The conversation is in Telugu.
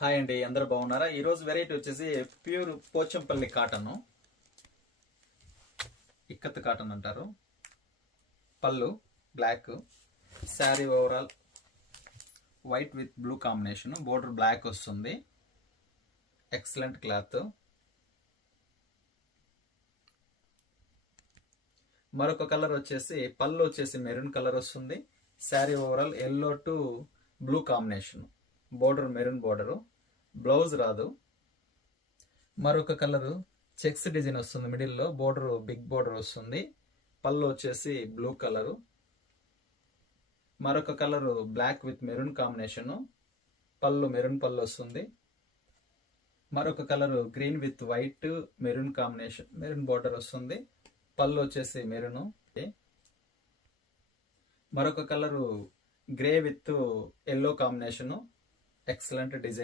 హాయ్ అండి, అందరూ బాగున్నారా? ఈరోజు వెరైటీ వచ్చేసి pure Pochampally cotton, ikat cotton అంటారు. పళ్ళు black, sari overall white with blue combination, border black వస్తుంది. Excellent cloth. మరొక కలర్ వచ్చేసి పళ్ళు వచ్చేసి మెరూన్ కలర్ వస్తుంది. Sari overall yellow to blue combination, border maroon border, blouse రాదు. మరొక కలరు చెక్స్ డిజైన్ వస్తుంది, మిడిల్లో బోర్డర్ బిగ్ బోర్డర్ వస్తుంది. పళ్ళు వచ్చేసి బ్లూ కలరు. మరొక colour black with maroon combination, పళ్ళు మెరూన్ పళ్ళు వస్తుంది. మరొక colour green with white maroon combination, maroon border వస్తుంది. పళ్ళు వచ్చేసి మెరూను. మరొక colour grey with yellow combination, excellent design.